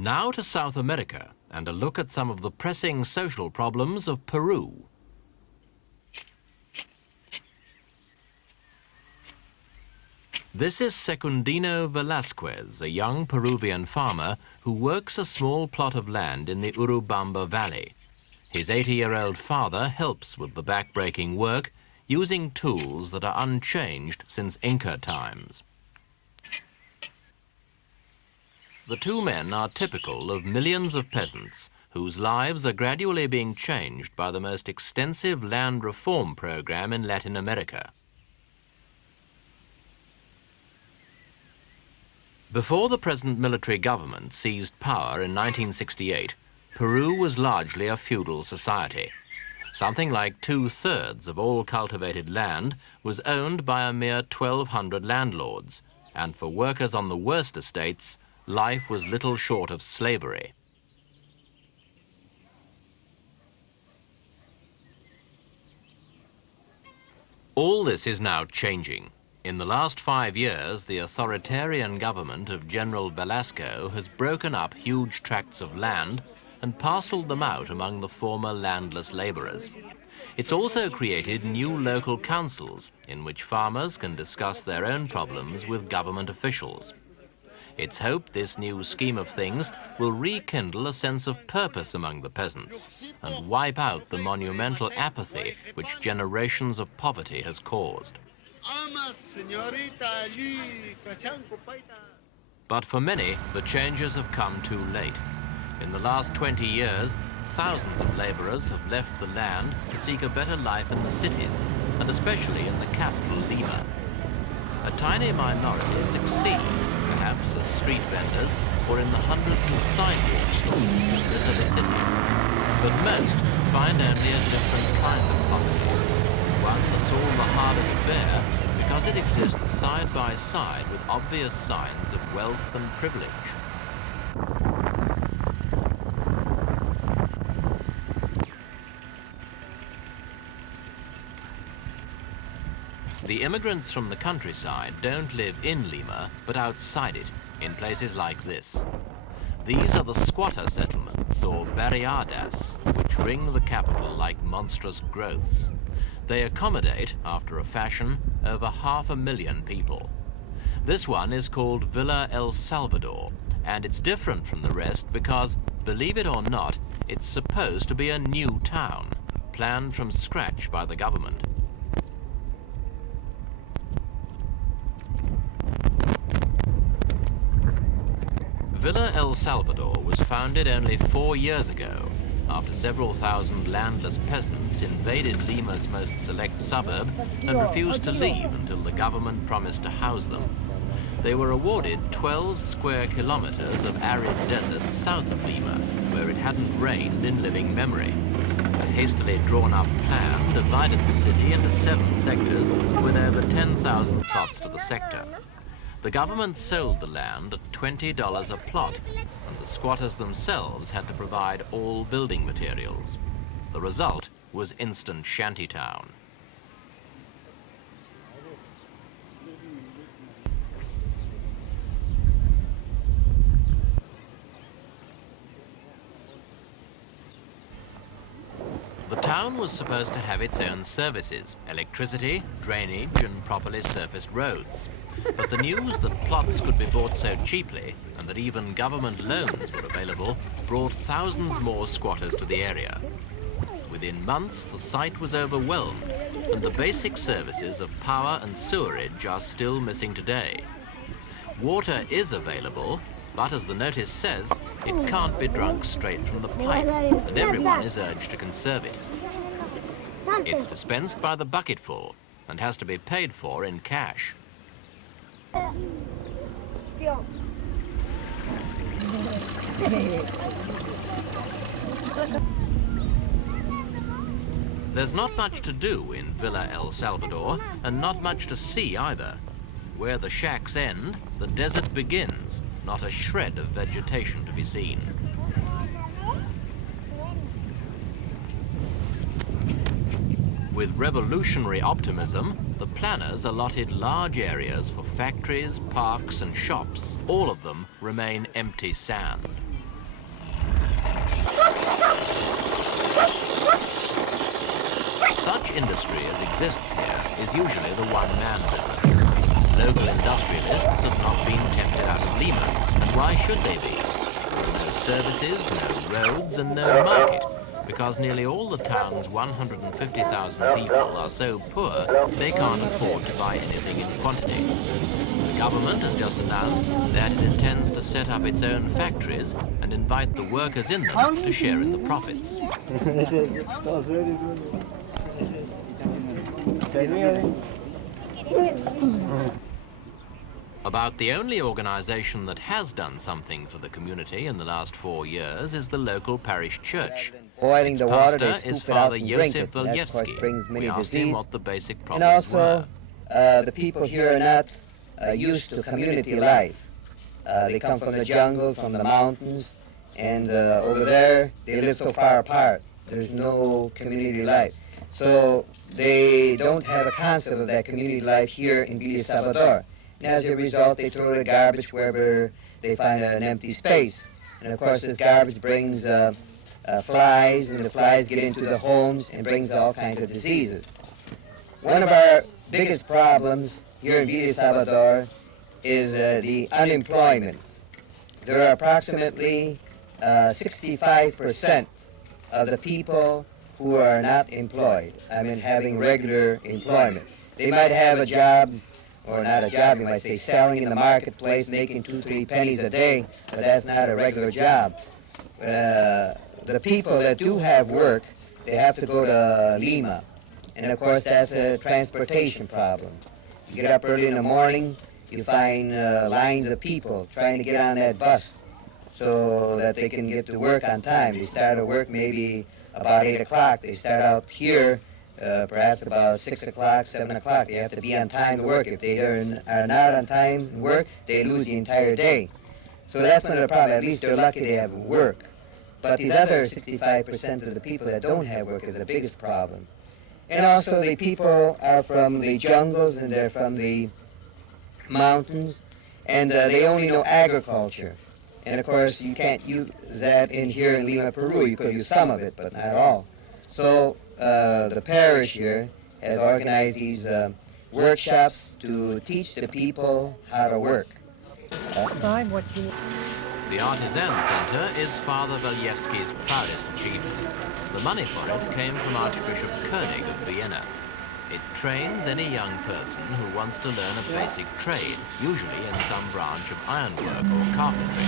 Now to South America and a look at some of the pressing social problems of Peru. This is Secundino Velasquez, a young Peruvian farmer who works a small plot of land in the Urubamba Valley. His 80-year-old father helps with the back-breaking work, using tools that are unchanged since Inca times. The two men are typical of millions of peasants whose lives are gradually being changed by the most extensive land reform program in Latin America. Before the present military government seized power in 1968, Peru was largely a feudal society. Something like 2/3 of all cultivated land was owned by a mere 1,200 landlords, and for workers on the worst estates, life was little short of slavery. All this is now changing. In the last 5 years, the authoritarian government of General Velasco has broken up huge tracts of land and parceled them out among the former landless laborers. It's also created new local councils in which farmers can discuss their own problems with government officials. It's hoped this new scheme of things will rekindle a sense of purpose among the peasants and wipe out the monumental apathy which generations of poverty has caused. But for many, the changes have come too late. In the last 20 years, thousands of laborers have left the land to seek a better life in the cities, and especially in the capital, Lima. A tiny minority succeed, perhaps as street vendors or in the hundreds of sidewalk stores that litter the city. But most find only a different kind of poverty, one that's all the harder to bear because it exists side by side with obvious signs of wealth and privilege. The immigrants from the countryside don't live in Lima, but outside it, in places like this. These are the squatter settlements, or barriadas, which ring the capital like monstrous growths. They accommodate, after a fashion, over 500,000 people. This one is called Villa El Salvador, and it's different from the rest because, believe it or not, it's supposed to be a new town, planned from scratch by the government. Villa El Salvador was founded only 4 years ago, after several thousand landless peasants invaded Lima's most select suburb and refused to leave until the government promised to house them. They were awarded 12 square kilometers of arid desert south of Lima, where it hadn't rained in living memory. A hastily drawn-up plan divided the city into 7 sectors with over 10,000 plots to the sector. The government sold the land at $20 a plot, and the squatters themselves had to provide all building materials. The result was instant shantytown. The town was supposed to have its own services, electricity, drainage, and properly surfaced roads. But the news that plots could be bought so cheaply and that even government loans were available brought thousands more squatters to the area. Within months, the site was overwhelmed, and the basic services of power and sewerage are still missing today. Water is available, but as the notice says, it can't be drunk straight from the pipe, and everyone is urged to conserve it. It's dispensed by the bucketful and has to be paid for in cash. There's not much to do in Villa El Salvador, and not much to see either. Where the shacks end, the desert begins, not a shred of vegetation to be seen. With revolutionary optimism, the planners allotted large areas for factories, parks and shops. All of them remain empty sand. Such industry as exists here is usually the one-man business. Local industrialists have not been tempted out of Lima, and why should they be? There are no services, no roads, and no market, because nearly all the town's 150,000 people are so poor they can't afford to buy anything in quantity. The government has just announced that it intends to set up its own factories and invite the workers in them to share in the profits. About the only organization that has done something for the community in the last 4 years is the local parish church. Boiling the water, Pastor they is scoop it out Father and drink it. Yosef And that, of course, brings Veljevsky. many We asked disease. him what the basic And problems also, were. the people here are not used to community life. They come from the jungle, from the mountains, and over there, they live so far apart. There's no community life. So they don't have a concept of that community life here in Villa Salvador. And as a result, they throw the garbage wherever they find an empty space. And of course, this garbage brings flies, and the flies get into the homes and brings all kinds of diseases. One of our biggest problems here in Villa Salvador is the unemployment. There are approximately 65% of the people who are not employed. I mean, having regular employment. They might have a job, or not a job, you might say, selling in the marketplace, making 2-3 pennies a day, but that's not a regular job. The people that do have work, they have to go to Lima. And of course, that's a transportation problem. You get up early in the morning, you find lines of people trying to get on that bus so that they can get to work on time. They start at work maybe about 8 o'clock. They start out here perhaps about 6 o'clock, 7 o'clock. They have to be on time to work. If they are not on time to work, they lose the entire day. So that's one of the problems. At least they're lucky they have work. But these other 65% of the people that don't have work is the biggest problem. And also the people are from the jungles and they're from the mountains, and they only know agriculture. And of course, you can't use that in here in Lima, Peru. You could use some of it, but not all. So the parish here has organized these workshops to teach the people how to work. The Artisan Center is Father Veljevsky's proudest achievement. The money for it came from Archbishop Koenig of Vienna. It trains any young person who wants to learn a basic trade, usually in some branch of ironwork or carpentry.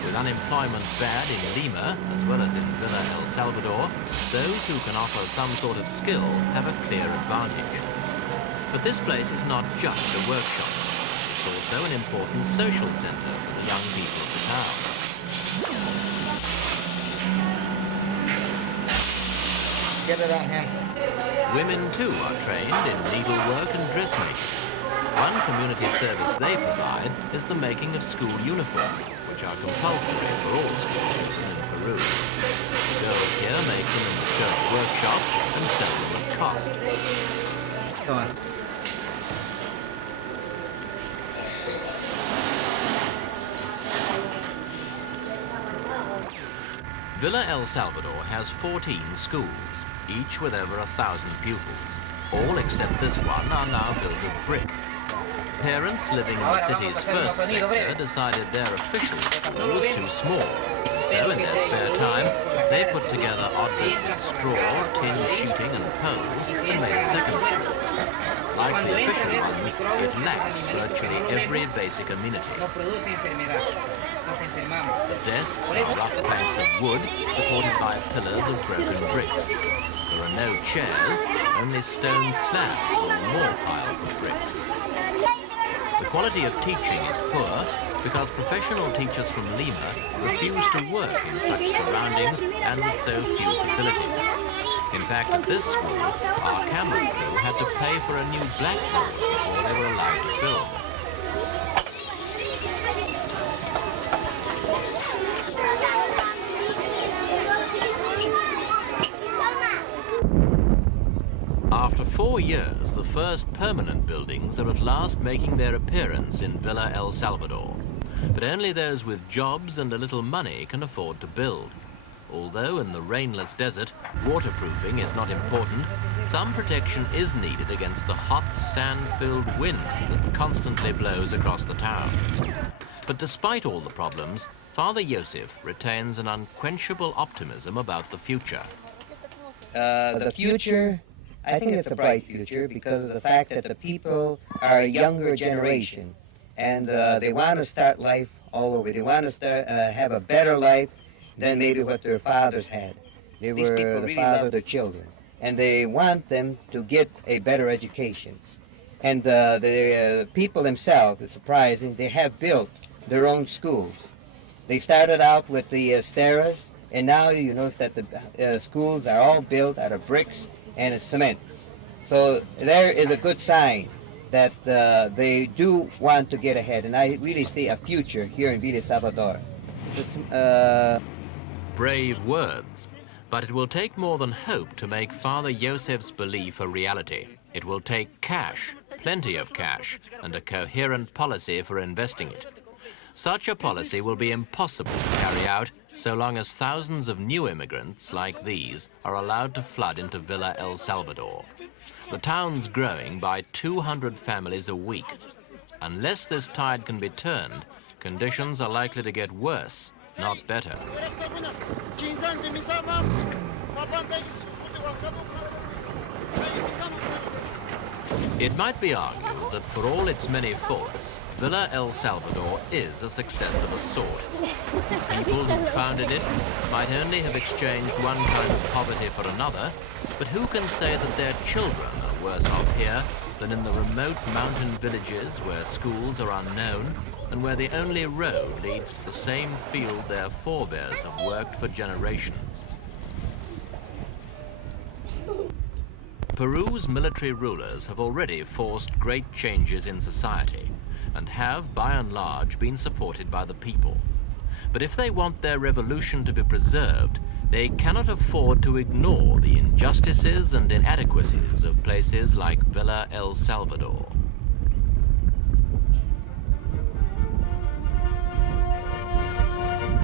With unemployment bad in Lima, as well as in Villa El Salvador, those who can offer some sort of skill have a clear advantage. But this place is not just a workshop. It's also an important social center for the young people of the town. Get it on him. Women, too, are trained in needlework and dressmaking. One community service they provide is the making of school uniforms, which are compulsory for all schools in Peru. The girls here make them in the church workshop and sell them at cost. Go on. Villa El Salvador has 14 schools, each with over 1,000 pupils. All except this one are now built of brick. Parents living in the city's first sector decided their official school was too small. So in their spare time, they put together odd bits of straw, tin sheeting and poles and made a second school. Like the official ones, it lacks virtually every basic amenity. The desks are rough planks of wood supported by pillars of broken bricks. There are no chairs, only stone slabs on more piles of bricks. The quality of teaching is poor because professional teachers from Lima refuse to work in such surroundings and with so few facilities. In fact, at this school, our camera crew had to pay for a new blackboard before they were allowed to film. After 4 years, the first permanent buildings are at last making their appearance in Villa El Salvador. But only those with jobs and a little money can afford to build. although in the rainless desert, waterproofing is not important, some protection is needed against the hot, sand-filled wind that constantly blows across the town. But despite all the problems, Father Joseph retains an unquenchable optimism about the future. The future, I think it's a bright future because of the fact that the people are a younger generation and they want to start life all over. They want to have a better life than maybe what their fathers had. They were the father of their children, and they want them to get a better education. And the people themselves, it's surprising, they have built their own schools. They started out with the steras, and now you notice that the schools are all built out of bricks and cement. So there is a good sign that they do want to get ahead, and I really see a future here in Villa Salvador. Brave words, but it will take more than hope to make Father Josef's belief a reality. It will take cash, plenty of cash, and a coherent policy for investing it. Such a policy will be impossible to carry out so long as thousands of new immigrants like these are allowed to flood into Villa El Salvador. The town's growing by 200 families a week. Unless this tide can be turned, conditions are likely to get worse, not better. It might be argued that for all its many faults, Villa El Salvador is a success of a sort. People who founded it might only have exchanged one kind of poverty for another, but who can say that their children are worse off here than in the remote mountain villages where schools are unknown and where the only road leads to the same field their forebears have worked for generations. Peru's military rulers have already forced great changes in society and have, by and large, been supported by the people. But if they want their revolution to be preserved, they cannot afford to ignore the injustices and inadequacies of places like Villa El Salvador.